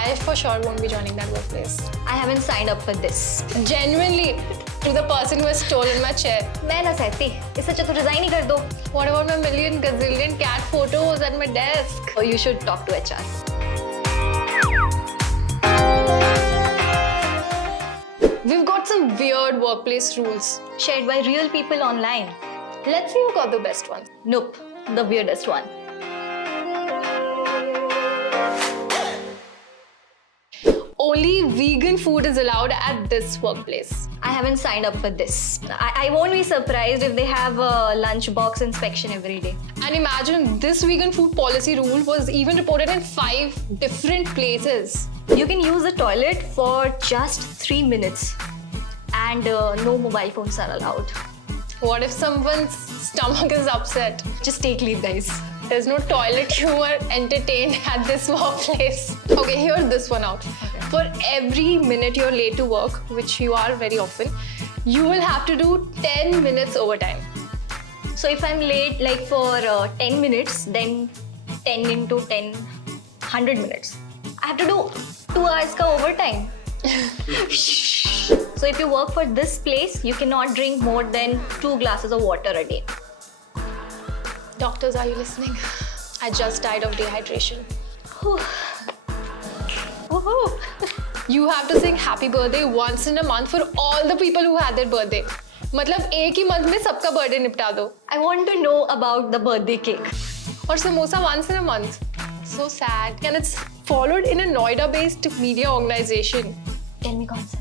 I for sure won't be joining that workplace. I haven't signed up for this. Genuinely, to the person who has stolen my chair. मैं ना सहती, इससे अच्छा तो resign ही कर दो. What about my million gazillion cat photos at my desk? Or you should talk to HR. We've got some weird workplace rules. Shared by real people online. Let's see who got the best ones. Nope, the weirdest one. Only vegan food is allowed at this workplace. I haven't signed up for this. I won't be surprised if they have a lunchbox inspection every day. And imagine this vegan food policy rule was even reported in 5 different places. You can use the toilet for just 3 minutes. And no mobile phones are allowed. What if someone's stomach is upset? Just take leave, guys. There's no toilet humor entertained at this workplace. Okay, hear this one out. Okay. For every minute you're late to work, which you are very often, you will have to do 10 minutes overtime. So if I'm late like for 10 minutes, then 10 into 10, 100 minutes. I have to do 2 hours ka overtime. So if you work for this place, you cannot drink more than 2 glasses of water a day. Doctors, are you listening? I just died of dehydration. Woohoo! You have to sing happy birthday once in a month for all the people who had their birthday. मतलब एक ही month में सबका birthday निपटा दो. I want to know about the birthday cake. और samosa once in a month. So sad. And it's followed in a Noida-based media organization. Tell me, kaun sa?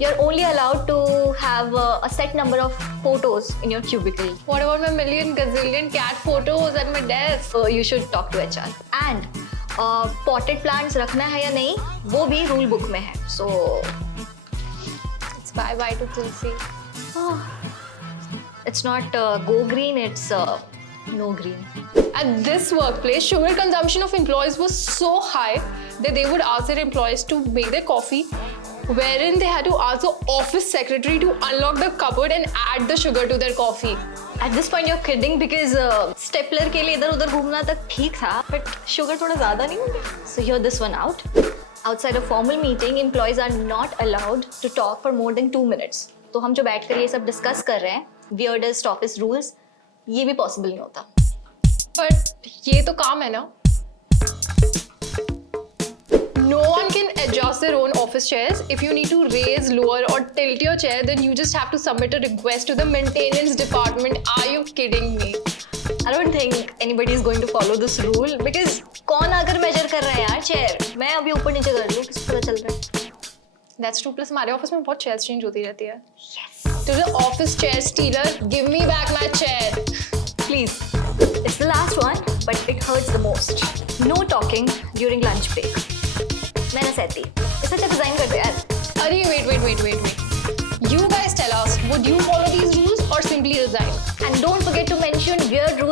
You're only allowed to have a set number of photos in your cubicle. What about my million gazillion cat photos at my desk? So you should talk to HR. And potted plants रखना है या नहीं, वो भी rule book में है. So It's bye-bye to Tulsi. it's not go green, it's no green. At this workplace, sugar consumption of employees was so high that they would ask their employees to make their coffee, wherein they had to ask the office secretary to unlock the cupboard and add the sugar to their coffee. At this point you're kidding because stapler के लिए इधर उधर घूमना तक ठीक था, but sugar थोड़ा ज़्यादा नहीं होगी? So hear this one out. Outside a formal meeting, employees are not allowed to talk for more than 2 minutes. तो हम जो बैठकर ये सब discuss कर रहे हैं, weirdest office rules, ये भी possible नहीं होता. But ये तो काम है ना? No one can adjust their own office chairs. If you need to raise, lower or tilt your chair, then you just have to submit a request to the maintenance department. Are you kidding me? I don't think anybody is going to follow this rule because कौन आकर measure कर रहा है यार chair? मैं अभी ऊपर नीचे कर लूँ, किसको पता चल रहा है? That's true. Plus हमारे office में बहुत chairs change होती रहती है. Yes. To the office chair stealer, give me back my chair. Please. It's the last one, but it hurts the most. No talking during lunch break. मैं ना सहती. इससे अच्छा resign कर दे यार. अरे wait. You guys tell us, would you follow these rules or simply resign? And don't forget to mention weird rules